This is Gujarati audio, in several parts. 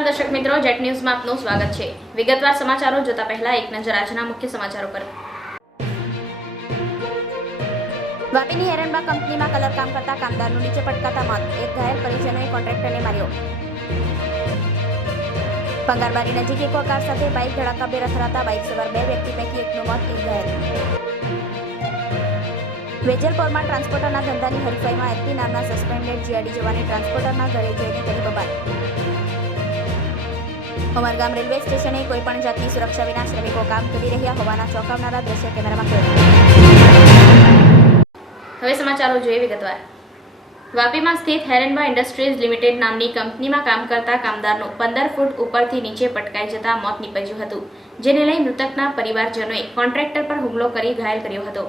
દર્શક મિત્રો, જેટ ન્યૂઝમાં આપનું સ્વાગત છે. વિગતવાર સમાચારો જોતા પહેલા એક નજર આજના મુખ્ય સમાચારો પર. વાપીની હેરનબા કંપનીમાં કલર કામ કરતા કામદારનું નીચે પટકાતા મોત. એક ઘાયલ પરિજનોએ કોન્ટ્રાક્ટરને માર્યો. પંગારબારી નજીક એક કાર સાથે બાઇક ધડાકા બે રખડાતા બાઇક સવાર બે વ્યક્તિ પૈકી એકનું મોત એક ઘાયલ. વેજલપોરમાં ટ્રાન્સપોર્ટરના ધંધાની હરીફાઈમાં એસપી નામના સસ્પેન્ડેડ જીઆરડી જવાને ટ્રાન્સપોર્ટરના ઘરે જઈને કરી બબાલ. ઉમરગામ રેલવે સ્ટેશને કોઈપણ જાતની સુરક્ષા વિના શ્રમિકો કામ કરી રહ્યા હોવાના ચોંકાવનારા દ્રશ્ય કેમેરામાં હવે સમાચારો જોઈએ વિગતવાર. વાપીમાં સ્થિત હેરનબા ઇન્ડસ્ટ્રીઝ લિમિટેડ નામની કંપનીમાં કામ કરતા કામદારનું પંદર ફૂટ ઉપરથી નીચે પટકાઈ જતા મોત નીપજ્યું હતું, જેને લઈ મૃતકના પરિવારજનોએ કોન્ટ્રાક્ટર પર હુમલો કરી ઘાયલ કર્યો હતો.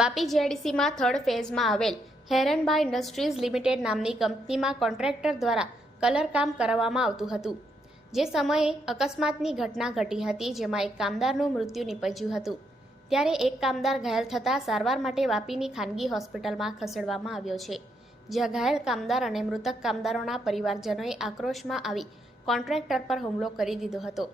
વાપી જીઆઈડીસીમાં થર્ડ ફેઝમાં આવેલ હેરનબા ઇન્ડસ્ટ્રીઝ લિમિટેડ નામની કંપનીમાં કોન્ટ્રાક્ટર દ્વારા કલર કામ કરાવવામાં આવતું હતું. જે સમયે અકસ્માતની ઘટના ઘટી હતી, જેમાં એક કામદારનું મૃત્યુ નીપજ્યું હતું. ત્યારે એક કામદાર ઘાયલ થતાં સારવાર માટે વાપીની ખાનગી હોસ્પિટલમાં ખસેડવામાં આવ્યો છે. જ્યાં ઘાયલ કામદાર અને મૃતક કામદારોના પરિવારજનોએ આક્રોશમાં આવી કોન્ટ્રાક્ટર પર હુમલો કરી દીધો હતો.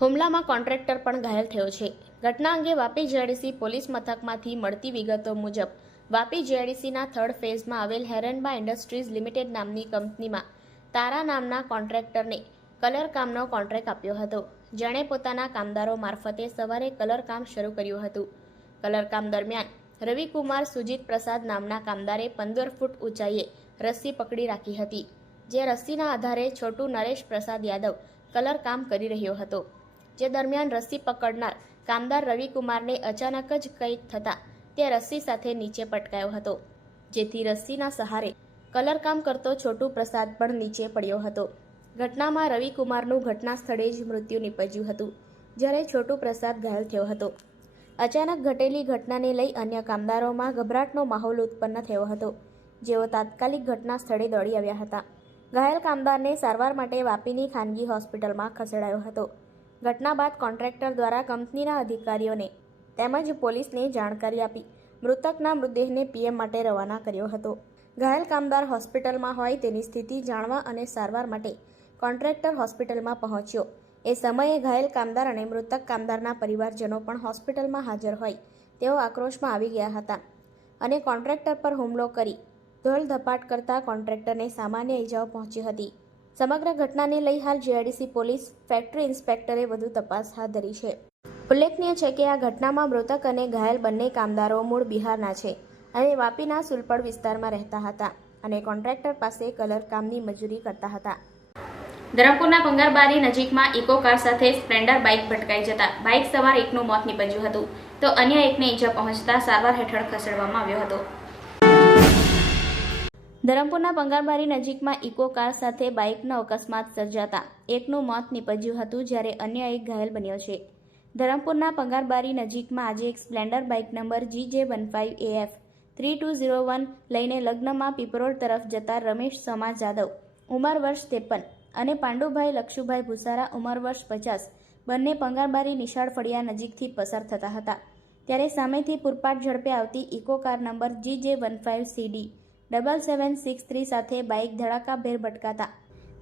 હુમલામાં કોન્ટ્રાક્ટર પણ ઘાયલ થયો છે. ઘટના અંગે વાપી જેડીસી પોલીસ મથકમાંથી મળતી વિગતો મુજબ, વાપી જેડીસીના થર્ડ ફેઝમાં આવેલ હેરનબા ઇન્ડસ્ટ્રીઝ લિમિટેડ નામની કંપનીમાં તારા નામના કોન્ટ્રાક્ટરને કલર કામનો કોન્ટ્રાક્ટ આપ્યો હતો. જેણે પોતાના કામદારો મારફતે સવારે કલર કામ શરૂ કર્યું હતું. કલર કામ દરમિયાન રવિકુમાર સુજીત પ્રસાદ નામના કામદારે પંદર ફૂટ ઊંચાઈએ રસ્સી પકડી રાખી હતી, જે રસ્સીના આધારે છોટુ નરેશ પ્રસાદ યાદવ કલર કામ કરી રહ્યો હતો. જે દરમિયાન રસ્સી પકડનાર કામદાર રવિકુમારને અચાનક જ કંઈક થતાં તે રસ્સી સાથે નીચે પટકાયો હતો, જેથી રસ્સીના સહારે કલર કામ કરતો છોટુ પ્રસાદ પણ નીચે પડ્યો હતો. ઘટનામાં રવિકુમારનું ઘટના સ્થળે જ મૃત્યુ નીપજ્યું હતું, જ્યારે છોટુ પ્રસાદ ઘાયલ થયો હતો. અચાનક ઘટેલી ઘટનાને લઈ અન્ય કામદારોમાં ગભરાટનો માહોલ ઉત્પન્ન થયો હતો. જેઓ તાત્કાલિક ઘટના સ્થળે દોડી આવ્યા હતા. ઘાયલ કામદારને સારવાર માટે વાપીની ખાનગી હોસ્પિટલમાં ખસેડાયો હતો. ઘટના બાદ કોન્ટ્રાક્ટર દ્વારા કંપનીના અધિકારીઓને તેમજ પોલીસને જાણકારી આપી મૃતકના મૃતદેહને પીએમ માટે રવાના કર્યો હતો. ઘાયલ કામદાર હોસ્પિટલમાં હોય તેની સ્થિતિ જાણવા અને સારવાર માટે કોન્ટ્રાક્ટર હોસ્પિટલમાં પહોંચ્યો. એ સમયે ઘાયલ કામદાર અને મૃતક કામદારના પરિવારજનો પણ હોસ્પિટલમાં હાજર હોય તેઓ આક્રોશમાં આવી ગયા હતા અને કોન્ટ્રાક્ટર પર હુમલો કરી ધોલધપાટ કરતા કોન્ટ્રાક્ટરને સામાન્ય ઇજાઓ પહોંચી હતી. સમગ્ર ઘટનાને લઈ હાલ જીઆઈડીસી પોલીસ ફેક્ટરી ઇન્સ્પેક્ટરે વધુ તપાસ હાથ ધરી છે. ઉલ્લેખનીય છે કે આ ઘટનામાં મૃતક અને ઘાયલ બંને કામદારો મૂળ બિહારના છે. અને વાપીના સુલપડ વિસ્તારમાં રહેતા હતા અને કોન્ટ્રાક્ટર પાસે કલર કામની મજૂરી કરતા હતા. ધરમપુરના પંગારબારી નજીકમાં ઇકો કાર સાથે સ્પ્લેન્ડર બાઇક ભટકાઈ જતા બાઇક સવાર એકનું મોત નીપજ્યું હતું. તો અન્ય એકને ઈજા પહોંચતા સારવાર હેઠળ ખસેડવામાં આવ્યો હતો. ધરમપુરના પંગારબારી નજીકમાં ઇકો કાર સાથે બાઇકનો અકસ્માત સર્જાતા એકનું મોત નીપજ્યું હતું જ્યારે અન્ય એક ઘાયલ બન્યો છે. ધરમપુરના પંગારબારી નજીકમાં આજે એક Splendor bike number G J one five AF three two zero one લઈને લગ્નમાં પીપરોડ તરફ જતા રમેશ સમાજ જાદવ, ઉંમર વર્ષ ત્રેપન અને પાંડુભાઈ લક્ષુભાઈ ભૂસારા, ઉંમર વર્ષ પચાસ બંને પંગારબારી નિશાળ ફળિયા નજીકથી પસાર થતા હતા. ત્યારે સામેથી પૂરપાટ ઝડપે આવતી eco car number G J one five CD double seven six three સાથે બાઇક ધડાકાભેર ભટકાતા.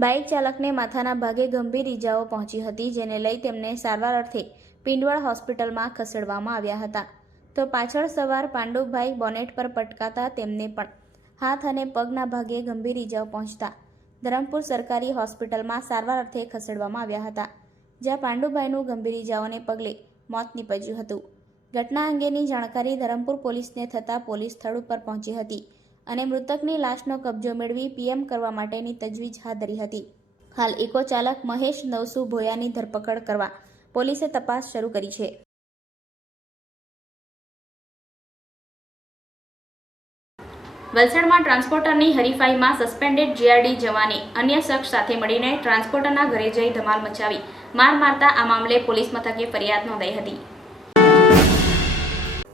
બાઇક ચાલકને માથાના ભાગે ગંભીર ઇજાઓ પહોંચી હતી, જેને લઈ તેમને સારવાર અર્થે પિંડવળ હોસ્પિટલમાં ખસેડવામાં આવ્યા હતા. તો પાછળ સવાર પાંડુભાઈ બોનેટ પર પટકાતા તેમને પણ હાથ અને પગના ભાગે ગંભીર ઇજાઓ પહોંચતા ધરમપુર સરકારી હોસ્પિટલમાં સારવાર અર્થે ખસેડવામાં આવ્યા હતા, જ્યાં પાંડુભાઈનું ગંભીર ઇજાઓને પગલે મોત નીપજ્યું હતું. ઘટના અંગેની જાણકારી ધરમપુર પોલીસને થતાં પોલીસ સ્થળ ઉપર પહોંચી હતી અને મૃતકની લાશનો કબજો મેળવી પીએમ કરવા માટેની તજવીજ હાથ ધરી હતી. હાલ ઇકો ચાલક મહેશ નવસુ ભોયાની ધરપકડ કરવા પોલીસે તપાસ શરૂ કરી છે. વલસાડમાં ટ્રાન્સપોર્ટરની હરીફાઈમાં સસ્પેન્ડેડ જીઆરડી જવાને અન્ય શખ્સ સાથે મળીને ટ્રાન્સપોર્ટરના ઘરે જઈ ધમાલ મચાવી માર મારતા આ મામલે પોલીસ મથકે ફરિયાદ નોંધાઈ હતી.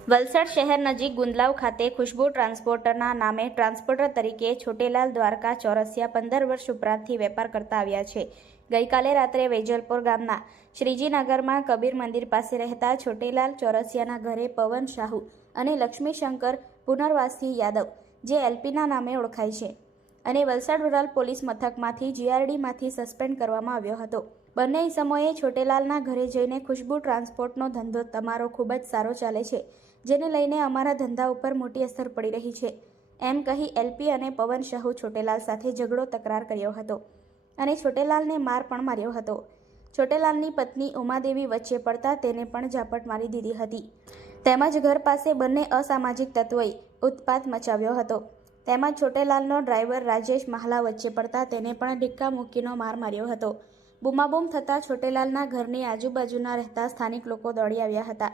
વલસાડ શહેર નજીક ગુંદલાવ ખાતે ખુશ્બુ ટ્રાન્સપોર્ટરના નામે ટ્રાન્સપોર્ટર તરીકે છોટેલાલ દ્વારકા ચોરસિયા પંદર વર્ષ ઉપરાંતથી વેપાર કરતા આવ્યા છે. ગઈકાલે રાત્રે વેજલપુર ગામના શ્રીજીનગરમાં કબીર મંદિર પાસે રહેતા છોટેલાલ ચોરસિયાના ઘરે પવન શાહુ અને લક્ષ્મીશંકર પુનર્વાસી યાદવ જે એલપીના નામે ઓળખાય છે અને વલસાડ રૂરલ પોલીસ મથકમાંથી જીઆરડીમાંથી સસ્પેન્ડ કરવામાં આવ્યો હતો. બંને સમયે છોટેલાલના ઘરે જઈને ખુશ્બુ ટ્રાન્સપોર્ટનો ધંધો તમારો ખૂબ જ સારો ચાલે છે, જેને લઈને અમારા ધંધા ઉપર મોટી અસર પડી રહી છે, એમ કહી એલપી અને પવન શાહુ છોટેલાલ સાથે ઝઘડો તકરાર કર્યો હતો અને છોટેલાલને માર પણ માર્યો હતો. છોટેલાલની પત્ની ઉમાદેવી વચ્ચે પડતા તેને પણ ઝાપટ મારી દીધી હતી. તેમજ ઘર પાસે બંને અસામાજિક તત્વોએ ઉત્પાત મચાવ્યો હતો. તેમજ છોટેલાલનો ડ્રાઈવર રાજેશ મહાલા વચ્ચે પડતા તેને પણ ડિક્કા મૂકીનો માર માર્યો હતો. બૂમાબૂમ થતાં છોટેલાલના ઘરની આજુબાજુના રહેતા સ્થાનિક લોકો દોડી આવ્યા હતા.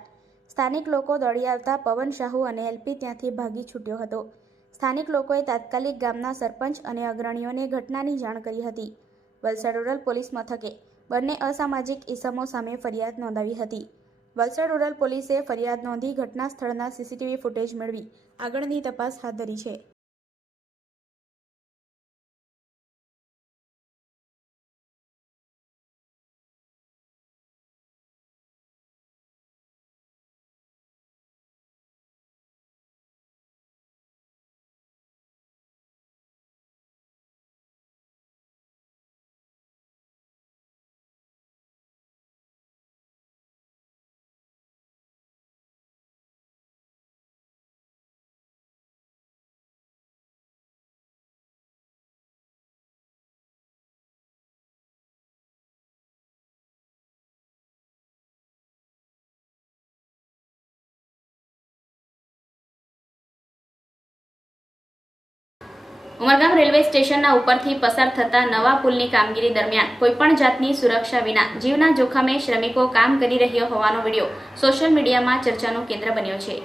સ્થાનિક લોકો દોડી આવતા પવન શાહુ અને એલપી ત્યાંથી ભાગી છૂટ્યો હતો. સ્થાનિક લોકોએ તાત્કાલિક ગામના સરપંચ અને અગ્રણીઓને ઘટનાની જાણ કરી હતી. વલસાડ રૂરલ પોલીસ મથકે બંને અસામાજિક ઇસમો સામે ફરિયાદ નોંધાવી હતી. વલસાડ રૂરલ પોલીસે ફરિયાદ નોંધી ઘટના સ્થળના સીસીટીવી ફૂટેજ મેળવી આગળની તપાસ હાથ ધરી છે. ઉમરગામ રેલવે સ્ટેશનના ઉપરથી પસાર થતા નવા પુલની કામગીરી દરમિયાન કોઈપણ જાતની સુરક્ષા વિના જીવના જોખમે શ્રમિકો કામ કરી રહ્યો હોવાનો વીડિયો સોશિયલ મીડિયામાં ચર્ચાનું કેન્દ્ર બન્યો છે.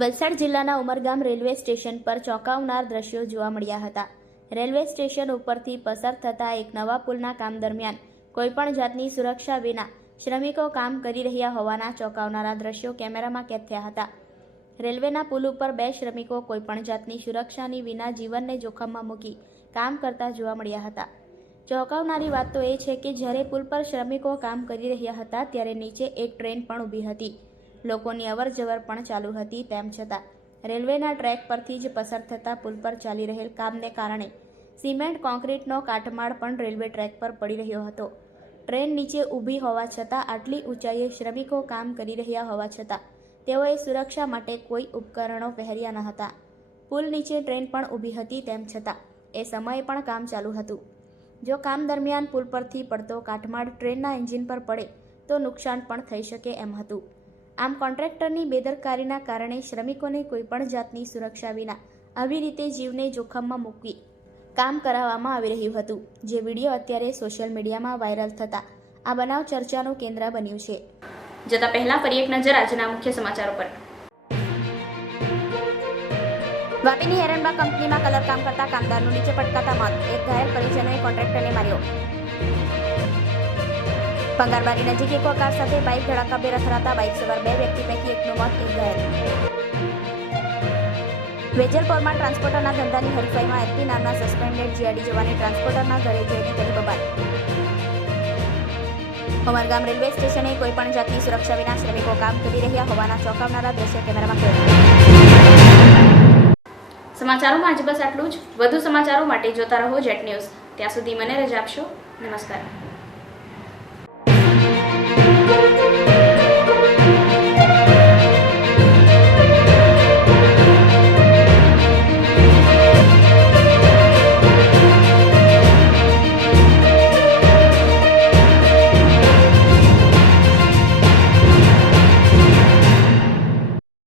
વલસાડ જિલ્લાના ઉમરગામ રેલવે સ્ટેશન પર ચોંકાવનાર દ્રશ્યો જોવા મળ્યા હતા. રેલવે સ્ટેશન ઉપરથી પસાર થતા એક નવા પુલના કામ દરમિયાન કોઈપણ જાતની સુરક્ષા વિના શ્રમિકો કામ કરી રહ્યા હોવાના ચોંકાવનારા દ્રશ્યો કેમેરામાં કેદ થયા હતા. રેલવેના પુલ ઉપર બે શ્રમિકો કોઈપણ જાતની સુરક્ષાની વિના જીવનને જોખમમાં મૂકી કામ કરતા જોવા મળ્યા હતા. ચોંકાવનારી વાત તો એ છે કે જ્યારે પુલ પર શ્રમિકો કામ કરી રહ્યા હતા ત્યારે નીચે એક ટ્રેન પણ ઊભી હતી. લોકોની અવર જવર પણ ચાલુ હતી તેમ છતાં રેલવેના ટ્રેક પરથી જ પસાર થતા પુલ પર ચાલી રહેલ કામને કારણે સિમેન્ટ કોન્ક્રીટનો કાટમાળ પણ રેલવે ટ્રેક પર પડી રહ્યો હતો. ટ્રેન નીચે ઊભી હોવા છતાં આટલી ઊંચાઈએ શ્રમિકો કામ કરી રહ્યા હોવા છતાં તેઓએ સુરક્ષા માટે કોઈ ઉપકરણો પહેર્યા ન હતા. પુલ નીચે ટ્રેન પણ ઊભી હતી તેમ છતાં, એ સમયે પણ કામ ચાલુ હતું. જો કામ દરમિયાન પુલ પરથી પડતો કાટમાળ ટ્રેનના એન્જિન પર પડે, તો નુકસાન પણ થઈ શકે એમ હતું. આમ કોન્ટ્રાક્ટરની બેદરકારીના કારણે શ્રમિકોને કોઈપણ જાતની સુરક્ષા વિના આવી રીતે જીવને જોખમમાં મૂકી કામ કરાવવામાં આવી રહ્યું હતું. જે વીડિયો અત્યારે સોશિયલ મીડિયામાં વાયરલ થતા આ બનાવ ચર્ચાનું કેન્દ્ર બન્યું છે. જતા પહેલા ફરી એક નજર આજના મુખ્ય સમાચારો પર. વાપીની હેરનબા કંપનીમાં કલર કામ કરતા કામદારનું નીચે પટકાતા મોત. એક ઘાયલ પરિજનોએ કોન્ટ્રાક્ટરને માર્યો. ભંગારબારી નજીક એક કાર સાથે બાઇક ધડાકા બે અથડાતા બાઇક સવાર બે વ્યક્તિ પૈકી એકનું મોત, એક ઘાયલ. વેજલપોરમાં ટ્રાન્સપોર્ટરના ધંધાની હરીફાઈમાં એલપી નામના સસ્પેન્ડેડ જીઆરડી જવાને ટ્રાન્સપોર્ટરના ઘરે જઈને કરી બબાલ. ઉમરગામ રેલવે સ્ટેશને કોઈપણ જાતની સુરક્ષા વિના શ્રમિકો કામ કરી રહ્યા હોવાના ચોંકાવનારા દ્રશ્ય કેમેરામાં કેદ. સમાચારોમાં આજે બસ આટલું જ. વધુ સમાચારો માટે જોતા રહો જેટ ન્યૂઝ. ત્યાં સુધી મને રજા આપશો. નમસ્કાર.